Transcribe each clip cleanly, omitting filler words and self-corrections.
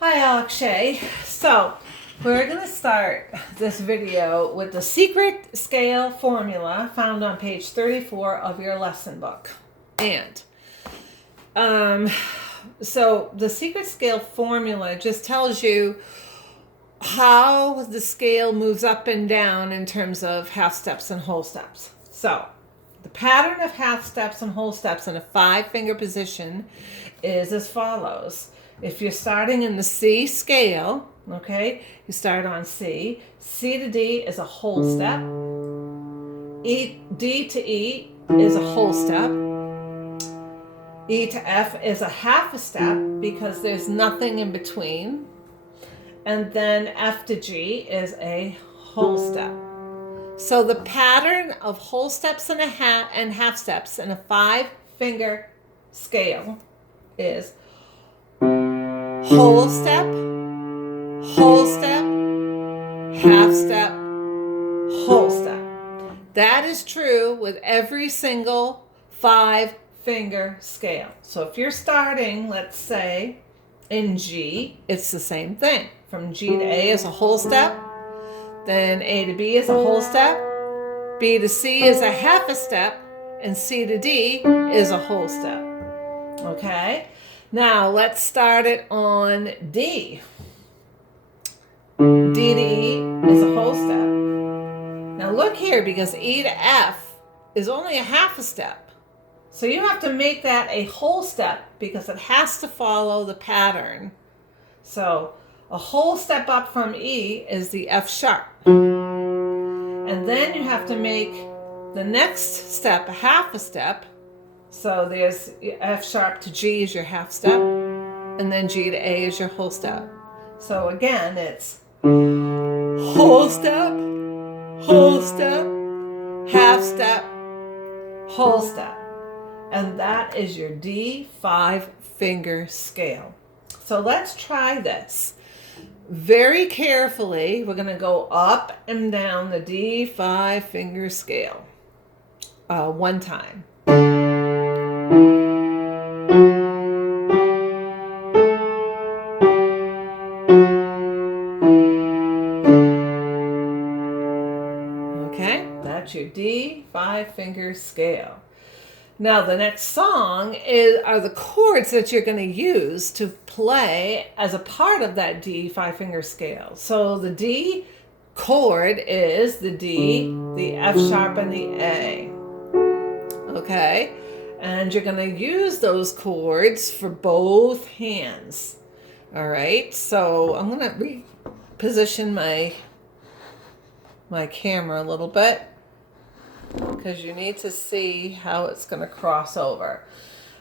Hi Akshay. So we're going to start this video with the secret scale formula found on page 34 of your lesson book. And so the secret scale formula just tells you how the scale moves up and down in terms of half steps and whole steps. So the pattern of half steps and whole steps in a 5-finger position is as follows. If you're starting in the C scale, okay, you start on C. C to D is a whole step. D to E is a whole step. E to F is a half a step because there's nothing in between. And then F to G is a whole step. So the pattern of whole steps and half steps in a 5-finger scale is whole step, half step, whole step. That is true with every single 5-finger scale. So if you're starting, let's say, in G, it's the same thing. From G to A is a whole step, then A to B is a whole step, B to C is a half a step, and C to D is a whole step. Okay? Now let's start it on D. D to E is a whole step. Now look here, because E to F is only a half a step. So you have to make that a whole step because it has to follow the pattern. So a whole step up from E is the F sharp. And then you have to make the next step a half a step. So there's F sharp to G is your half step, and then G to A is your whole step. So again, it's whole step, half step, whole step. And that is your D 5-finger scale. So let's try this. Very carefully, we're going to go up and down the D 5-finger scale one time. Okay, that's your D 5-finger scale. Now the next song are the chords that you're going to use to play as a part of that D 5-finger scale. So the D chord is the D, the F sharp, and the A. Okay, and you're going to use those chords for both hands. All right, so I'm going to reposition my camera a little bit, because you need to see how it's going to cross over.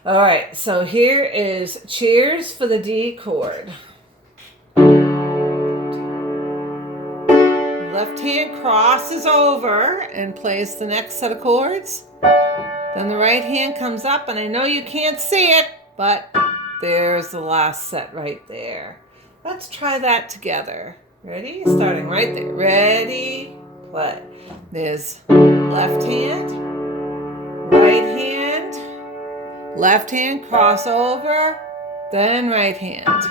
All right, so here is cheers for the D chord. Left hand crosses over and plays the next set of chords. Then the right hand comes up, and I know you can't see it, but there's the last set right there. Let's try that together. Ready? Starting right there. Ready? Play. There's left hand, right hand, left hand, cross over, then right hand.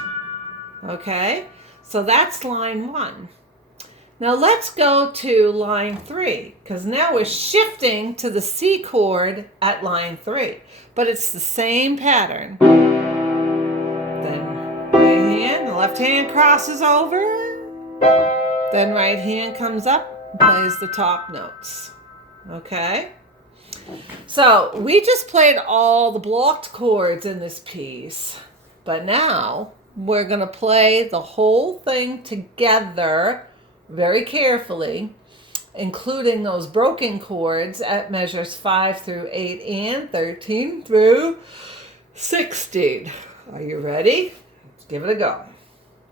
Okay, so that's line 1. Now let's go to line 3, because now we're shifting to the C chord at line 3, but it's the same pattern. Then right hand, the left hand crosses over, then right hand comes up, plays the top notes. Okay, so we just played all the blocked chords in this piece, but now we're going to play the whole thing together very carefully, including those broken chords at measures 5 through 8 and 13 through 16. Are you ready? Let's give it a go.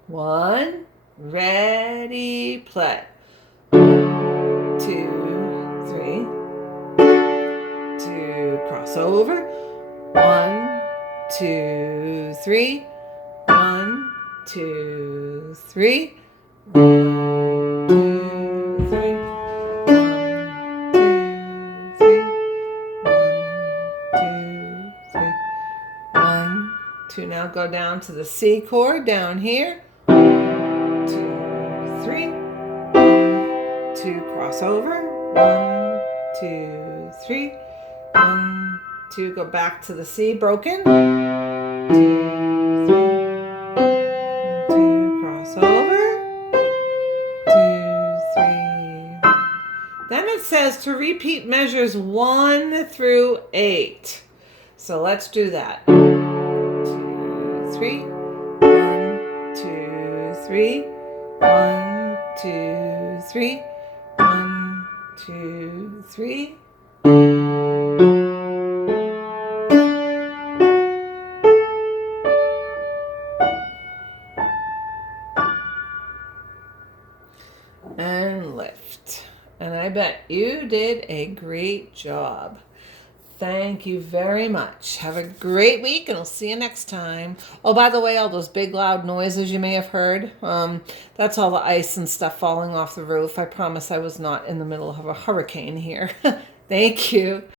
1, ready, play. 1, 2, 3. 2, cross over. 1, 2, 3. 1, 2, 3. 1, 2, 3. 1, 2, 3. 1, 2, 3. 1, 2. Now go down to the C chord down here. 3. 1, 2, cross over. 1, 2, 3. 1, 2, go back to the C, broken. 2, 3. 2, cross over. 2, 3. Then it says to repeat measures 1 through 8. So let's do that. 2, 3. 1, 2, 3. 1, 2, 3. 1, 2, 3. And lift. And I bet you did a great job. Thank you very much. Have a great week, and I'll see you next time. Oh, by the way, all those big loud noises you may have heard, that's all the ice and stuff falling off the roof. I promise I was not in the middle of a hurricane here. Thank you.